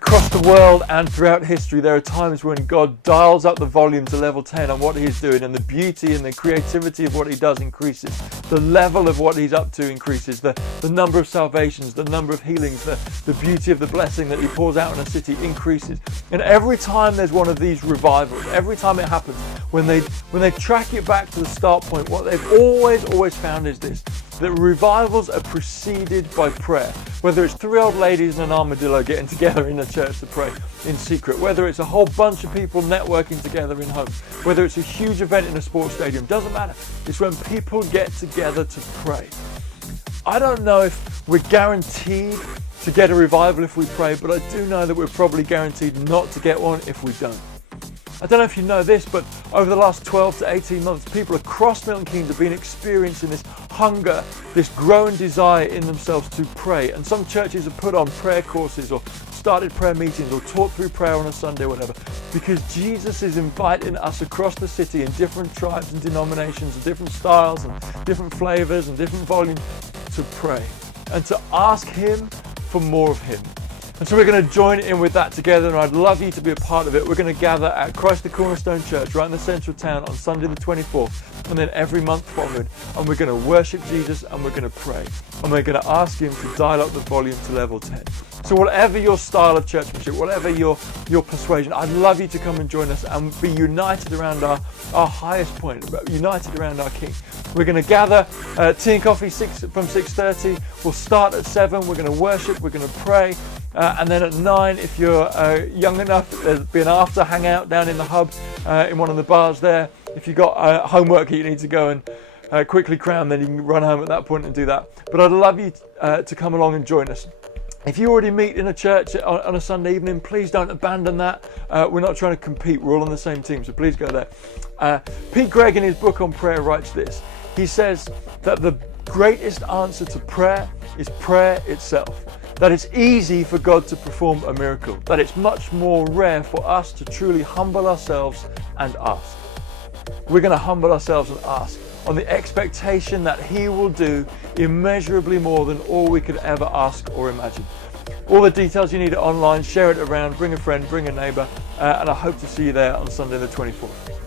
Across the world and throughout history, there are times when God dials up the volume to level 10 on what He's doing, and the beauty and the creativity of what He does increases. The level of what He's up to increases. The number of salvations, the number of healings, the beauty of the blessing that He pours out in a city increases. And every time there's one of these revivals, every time it happens, when they track it back to the start point, what they've always found is this: that revivals are preceded by prayer. Whether it's 3 old ladies and an armadillo getting together in a church to pray in secret, whether it's a whole bunch of people networking together in homes, whether it's a huge event in a sports stadium, doesn't matter. It's when people get together to pray. I don't know if we're guaranteed to get a revival if we pray, but I do know that we're probably guaranteed not to get one if we don't. I don't know if you know this, but over the last 12 to 18 months, people across Milton Keynes have been experiencing this hunger, this growing desire in themselves to pray. And some churches have put on prayer courses or started prayer meetings or taught through prayer on a Sunday or whatever, because Jesus is inviting us across the city in different tribes and denominations and different styles and different flavors and different volumes to pray and to ask Him for more of Him. And so we're going to join in with that together, and I'd love you to be a part of it. We're going to gather at Christ the Cornerstone Church right in the centre of town on Sunday the 24th, and then every month forward, and we're going to worship Jesus and we're going to pray, and we're going to ask Him to dial up the volume to level 10. So whatever your style of churchmanship, whatever your persuasion, I'd love you to come and join us and be united around our highest point, united around our King. We're going to gather tea and coffee from 6:30. We'll start at 7. We're going to worship. We're going to pray. And then at 9, if you're young enough, there'll be an after hangout down in the hub in one of the bars there. If you've got homework you need to go and quickly cram, then you can run home at that point and do that. But I'd love you to come along and join us. If you already meet in a church on a Sunday evening, please don't abandon that. We're not trying to compete. We're all on the same team, so please go there. Pete Greig, in his book on prayer, writes this. He says that the greatest answer to prayer is prayer itself. That it's easy for God to perform a miracle. That it's much more rare for us to truly humble ourselves and ask. We're going to humble ourselves and ask on the expectation that He will do immeasurably more than all we could ever ask or imagine. All the details you need are online. Share it around, bring a friend, bring a neighbour, and I hope to see you there on Sunday the 24th.